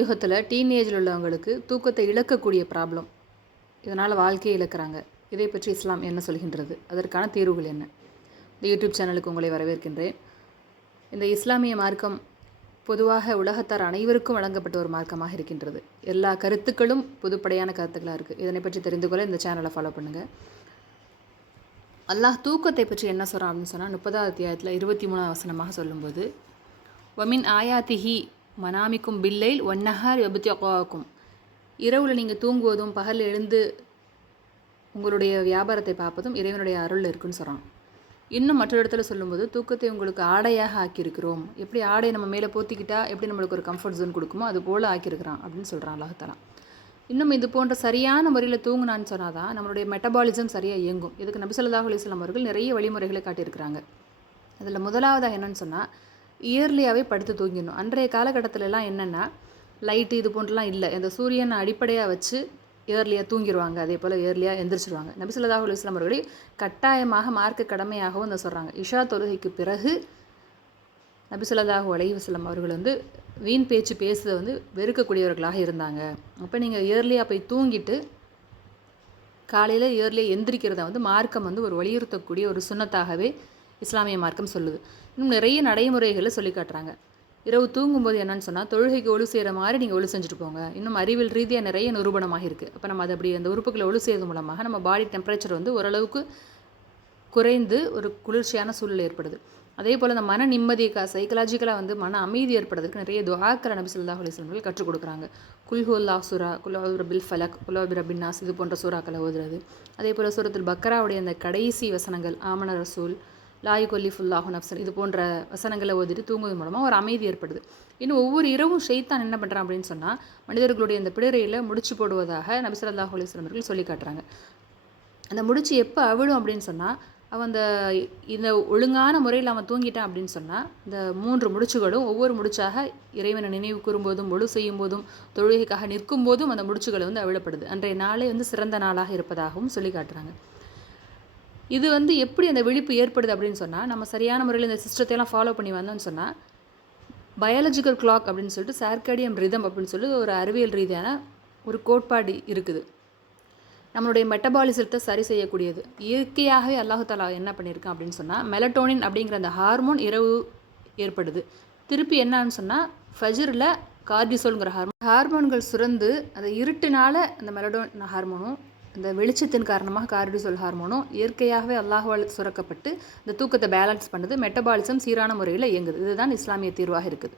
யுகத்தில் டீனேஜில் உள்ளவங்களுக்கு தூக்கத்தை இழக்கக்கூடிய ப்ராப்ளம் இதனால் வாழ்க்கையை இழக்கிறாங்க. இதை பற்றி இஸ்லாம் என்ன சொல்கின்றது? அதற்கான தீர்வுகள் என்ன? இந்த யூடியூப் சேனலுக்கு உங்களை வரவேற்கின்றேன். இந்த இஸ்லாமிய மார்க்கம் பொதுவாக உலகத்தார் அனைவருக்கும் வழங்கப்பட்ட ஒரு மார்க்கமாக இருக்கின்றது. எல்லா கருத்துக்களும் பொதுப்படையான கருத்துக்களாக இருக்குது இதனை பற்றி தெரிந்து கொள்ள இந்த சேனலை ஃபாலோ பண்ணுங்கள் அல்லாஹ் தூக்கத்தை பற்றி என்ன சொல்கிறான் அப்படின்னு சொன்னால் முப்பதாவது அத்தியாயத்தில் இருபத்தி மூணாவது வசனமாக சொல்லும்போது ஒமின் ஆயாத்திஹி மனாமிக்கும் பில்லைல் ஒன்னஹார் விபத்தியக்கும் இரவில் நீங்கள் தூங்குவதும் பகல் எழுந்து உங்களுடைய வியாபாரத்தை பார்ப்பதும் இறைவனுடைய அருள் இருக்குன்னு சொல்கிறான் இன்னும் மற்றொரு இடத்துல சொல்லும்போது தூக்கத்தை உங்களுக்கு ஆடையாக ஆக்கியிருக்கிறோம். எப்படி ஆடையை நம்ம மேலே போத்திக்கிட்டா எப்படி நம்மளுக்கு ஒரு கம்ஃபர்ட் ஜோன் கொடுக்குமோ அது போல் ஆக்கியிருக்கிறான் அப்படின்னு சொல்கிறான் அல்லாஹாலா இன்னும் இது போன்ற சரியான முறையில் தூங்குனான்னு சொன்னால் தான் நம்மளுடைய மெட்டபாலிசம் சரியாக இயங்கும். இதுக்கு நபிசல்லாஹ் அலிஸ்லாம் அவர்கள் நிறைய வழிமுறைகளை காட்டியிருக்கிறாங்க. அதில் முதலாவதாக என்னன்னு சொன்னால் இயர்லியாகவே படுத்து தூங்கிடணும். அன்றைய காலகட்டத்திலலாம் என்னென்னா லைட்டு இது போன்றலாம் இல்லை. இந்த சூரியனை அடிப்படையாக வச்சு இயர்லியாக தூங்கிடுவாங்க அதே போல் இயர்லியாக எந்திரிச்சிருவாங்க. நபிசுல்லாஹு இஸ்லாம் அவர்களை கட்டாயமாக மார்க்க கடமையாகவும் இந்த சொல்கிறாங்க இஷா தொழுகைக்கு பிறகு நபிசுல்லாஹு அலைஹி அவர்கள் வந்து வீண் பேச்சு பேசுறதை வந்து வெறுக்கக்கூடியவர்களாக இருந்தாங்க. அப்போ நீங்கள் இயர்லியாக போய் தூங்கிட்டு காலையில் இயர்லியாக எந்திரிக்கிறத வந்து மார்க்கம் வந்து ஒரு வலியுறுத்தக்கூடிய ஒரு சுண்ணத்தாகவே இஸ்லாமிய மார்க்கம் சொல்லுது. இன்னும் நிறைய நடைமுறைகளை சொல்லி காட்டுறாங்க. இரவு தூங்கும்போது என்னன்னு சொன்னால் தொழுகைக்கு ஒழு செய்கிற மாதிரி நீங்கள் ஒழு செஞ்சுட்டு போங்க. இன்னும் அறிவியல் ரீதியாக நிறைய நிரூபணமாக இருக்குது அப்போ நம்ம அது அப்படி அந்த உறுப்புகளை ஒழு செய்வது மூலமாக நம்ம பாடி டெம்பரேச்சர் வந்து ஓரளவுக்கு குறைந்து ஒரு குளிர்ச்சியான சூழல் ஏற்படுது. அதே போல் இந்த மன நிம்மதிக்கா சைக்கலாஜிக்கலாக வந்து மன அமைதி ஏற்படுறதுக்கு நிறைய துவாக்கர நபி சொல்லா அலிஸ்லாம்கள் கற்றுக் கொடுக்குறாங்க. குல்ஹுல்லா சுரா குலாபுர பில் ஃபலக் குலாபிர பின்னாஸ் இது போன்ற சூறாக்களை ஓதுறது. அதே போல் சூரத்தில் பக்கராவுடைய அந்த கடைசி வசனங்கள் ஆமன ரசூல் லாயு கொல்லி ஃபுல்லாகும் நப்சன் இது போன்ற வசனங்களை ஓதிட்டு தூங்குவது மூலமாக ஒரு அமைதி ஏற்படுது. இன்னும் ஒவ்வொரு இரவும் ஷெய்தான் என்ன பண்ணுறான் அப்படின்னு சொன்னால் மனிதர்களுடைய இந்த பிடரையில் முடிச்சு போடுவதாக நபிசல்லாஹு அலிஸ்லாம் அவர்கள் சொல்லி காட்டுறாங்க. அந்த முடிச்சு எப்போ அவிழும் அப்படின்னு சொன்னால் அவன் அந்த இந்த ஒழுங்கான முறையில் அவன் தூங்கிட்டான் அப்படின்னு சொன்னால் இந்த மூன்று முடிச்சுகளும் ஒவ்வொரு முடிச்சாக இறைவனை நினைவு கூறும்போதும் ஒழு செய்யும் போதும் தொழுகைக்காக நிற்கும் போதும் அந்த முடிச்சுகளை வந்து அவிழப்படுது. அன்றைய நாளே வந்து சிறந்த நாளாக இருப்பதாகவும் சொல்லி காட்டுறாங்க. இது வந்து எப்படி அந்த விழிப்பு ஏற்படுது அப்படின்னு சொன்னால் நம்ம சரியான முறையில் இந்த சிஸ்டத்தையெல்லாம் ஃபாலோ பண்ணி வந்தோம்னு சொன்னால் பயாலஜிக்கல் கிளாக் அப்படின்னு சொல்லிட்டு சார்கடியம் ரிதம் அப்படின்னு சொல்லிட்டு ஒரு அறிவியல் ரீதியான ஒரு கோட்பாடு இருக்குது. நம்மளுடைய மெட்டபாலிசத்தை சரி செய்யக்கூடியது. இயற்கையாகவே அல்லாஹாலா என்ன பண்ணியிருக்கான் அப்படின்னு சொன்னால் மெலட்டோனின் அப்படிங்கிற அந்த ஹார்மோன் இரவு ஏற்படுது. திருப்பி என்னன்னு சொன்னால் ஃபஜரில் கார்டிசோல்ங்கிற ஹார்மோன் ஹார்மோன்கள் சுரந்து அந்த இருட்டுனால அந்த மெலடோன் ஹார்மோனும் இந்த வெளிச்சத்தின் காரணமாக கார்டிசோல் ஹார்மோனும் இயற்கையாகவே அல்லாஹுவால் சுரக்கப்பட்டு இந்த தூக்கத்தை பேலன்ஸ் பண்ணுது மெட்டபாலிசம் சீரான முறையில் இயங்குது. இதுதான் இஸ்லாமிய தீர்வாக இருக்குது.